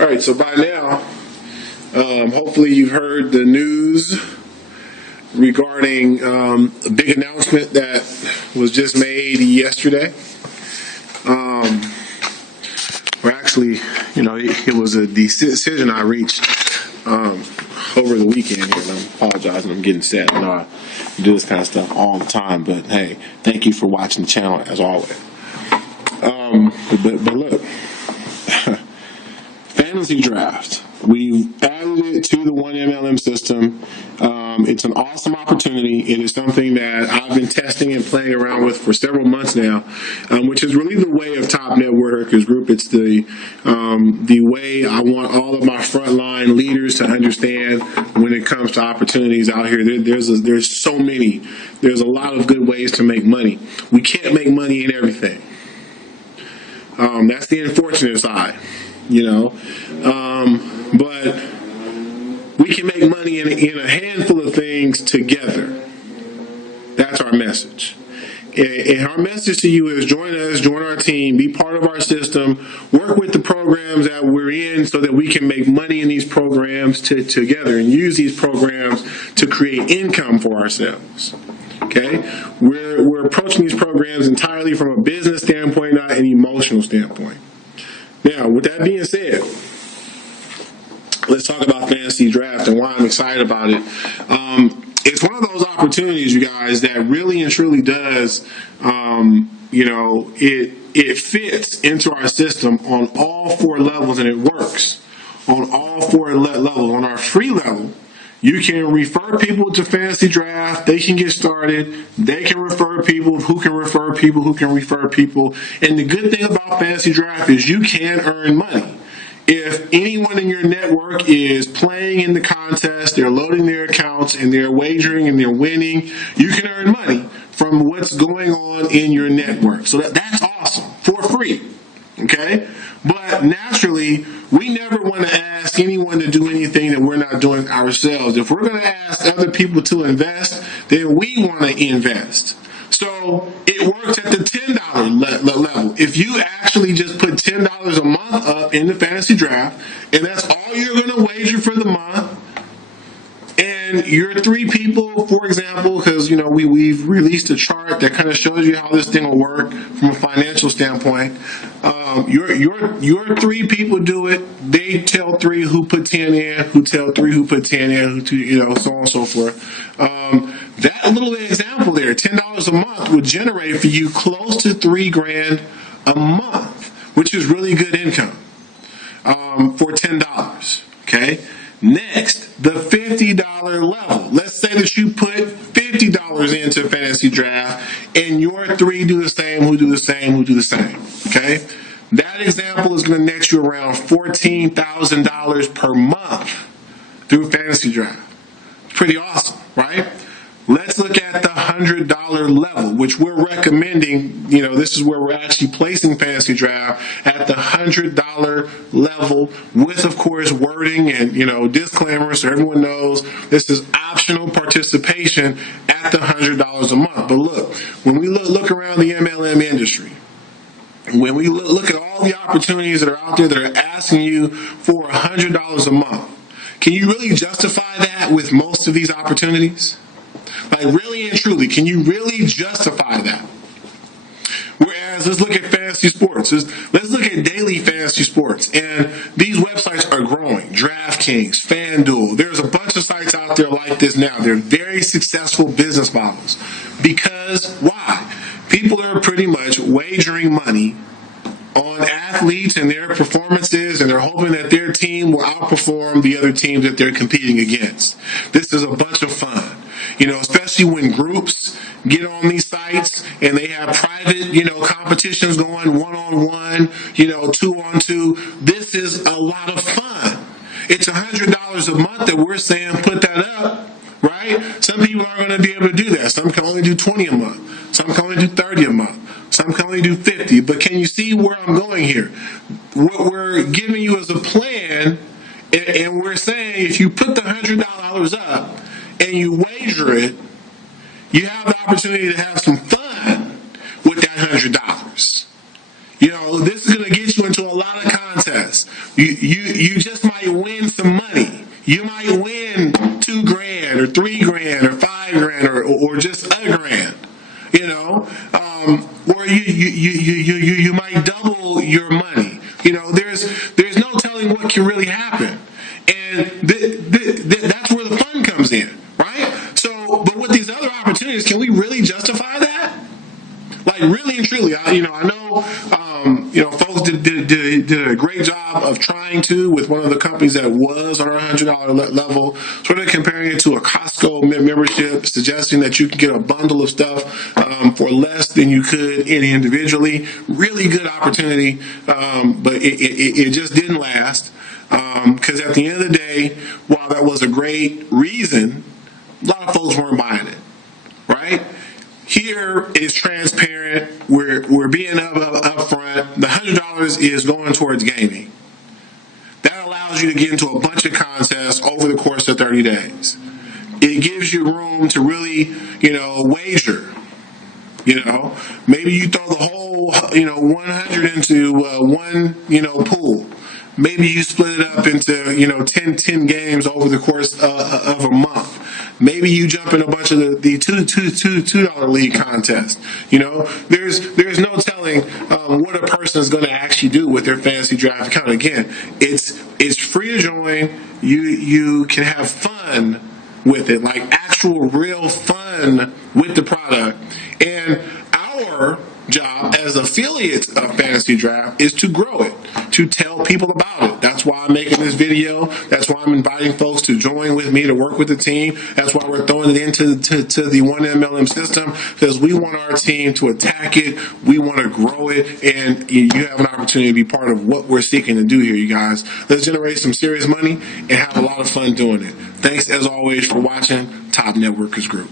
All right, so by now, hopefully you've heard the news regarding a big announcement that was just made yesterday. Or actually, it was a decision I reached over the weekend here, and I'm apologizing, I'm getting sad. I know I do this kind of stuff all the time, but hey, thank you for watching the channel as always. But look, fantasy draft. We've added it to the 1MLM system. It's an awesome opportunity. It is something that I've been testing and playing around with for several months now, which is really the way of Top Networkers Group. It's the way I want all of my frontline leaders to understand when it comes to opportunities out here. There's so many. There's a lot of good ways to make money. We can't make money in everything. That's the unfortunate side, but we can make money in a handful of things together. That's our message. And our message to you is join us, join our team, be part of our system, work with the programs that we're in so that we can make money in these programs together and use these programs to create income for ourselves. Okay? We're approaching these programs entirely from a business standpoint, not an emotional standpoint. Now, with that being said, let's talk about fantasy draft and why I'm excited about it. It's one of those opportunities, you guys, that really and truly does, it fits into our system on all four levels, and it works on all four levels. On our free level, you can refer people to fantasy draft. They can get started. They can refer people who can refer people who can refer people. And the good thing about fantasy draft is you can earn money. If anyone in your network is playing in the contest, they're loading their accounts and they're wagering and they're winning, you can earn money from what's going on in your network. So that's awesome for free. Okay? But naturally, we never want to ask anyone to do anything that we're not doing ourselves. If we're going to ask other people to invest, then we want to invest. So it works at the $10 level. If you actually just put $10 a month up in the fantasy draft, and that's all you're going to wager for the month, and you're three people, for example, because we've released a chart that kind of shows you how this thing will work from a financial standpoint. Your three people do it. They tell three who put 10 in, who tell three who put 10 in, so on and so forth. That little example there, $10 a month, would generate for you close to $3,000 a month, which is really good income for $10. Okay. Next, the $50 level. Let's say that you put $50 into fantasy draft, and your three do the same, who do the same, who do the same. Okay. That example is going to net you around $14,000 per month through fantasy draft. Pretty awesome, right? Let's look at the $100 level, which we're recommending. This is where we're actually placing fantasy draft at the $100 level with, of course, wording and, disclaimers so everyone knows this is optional participation at the $100 a month. But look, when we look around the MLM industry, when we look at all the opportunities that are out there that are asking you for $100 a month, can you really justify that with most of these opportunities? Like, really and truly, can you really justify that? Whereas, let's look at fantasy sports. Let's look at daily fantasy sports. And these websites are growing. DraftKings, FanDuel. There's a bunch of sites out there like this now. They're very successful business models. Because, why? People are pretty much wagering money on athletes and their performances, and they're hoping that their team will outperform the other teams that they're competing against. This is a bunch of fun. Especially when groups get on these sites and they have private, competitions going one-on-one, 2-on-2. This is a lot of fun. It's $100 a month that we're saying put that up, right? Some people aren't going to be able to do that. Some can only do 20 a month. Some can only do 30 a month. Some can only do 50. But can you see where I'm going here? What we're giving you is a plan, and we're saying if you put the $100 up, and you wager it, you have the opportunity to have some fun with that $100. This is going to get you into a lot of content. contest. You just might win some money. You might win $2,000 or $3,000 or $5,000 or just $1,000. You know, or you might double your money. You know, there's no telling what can really happen, and that's where the fun comes in, right? So, but with these other opportunities, can we really justify that? Like, really and truly, I know, folks did a great job of trying to with one of the companies that was on our $100 level, sort of comparing it to a Costco membership, suggesting that you can get a bundle of stuff for less than you could individually. Really good opportunity, but it just didn't last. Because at the end of the day, while that was a great reason, a lot of folks weren't buying it, right? Here it's transparent. We're being upfront. The $100 is going towards gaming. That allows you to get into a bunch of contests over the course of 30 days. It gives you room to really, wager. Maybe you throw the whole, 100 into one, pool. Maybe you split it up into, 10 games over the course of a month. Maybe you jump in a bunch of the $2 league contest. There's no telling what a person is going to actually do with their fantasy draft account. Again, it's free to join. You can have fun with it, like actual real fun with the product. And our job as affiliates of Fantasy Draft is to grow it, to tell people about it. That's why I'm making this video. That's why I'm inviting folks to join with me to work with the team. That's why we're throwing it into the 1MLM system, because we want our team to attack it. We want to grow it, and you have an opportunity to be part of what we're seeking to do here, you guys. Let's generate some serious money and have a lot of fun doing it. Thanks, as always, for watching Top Networkers Group.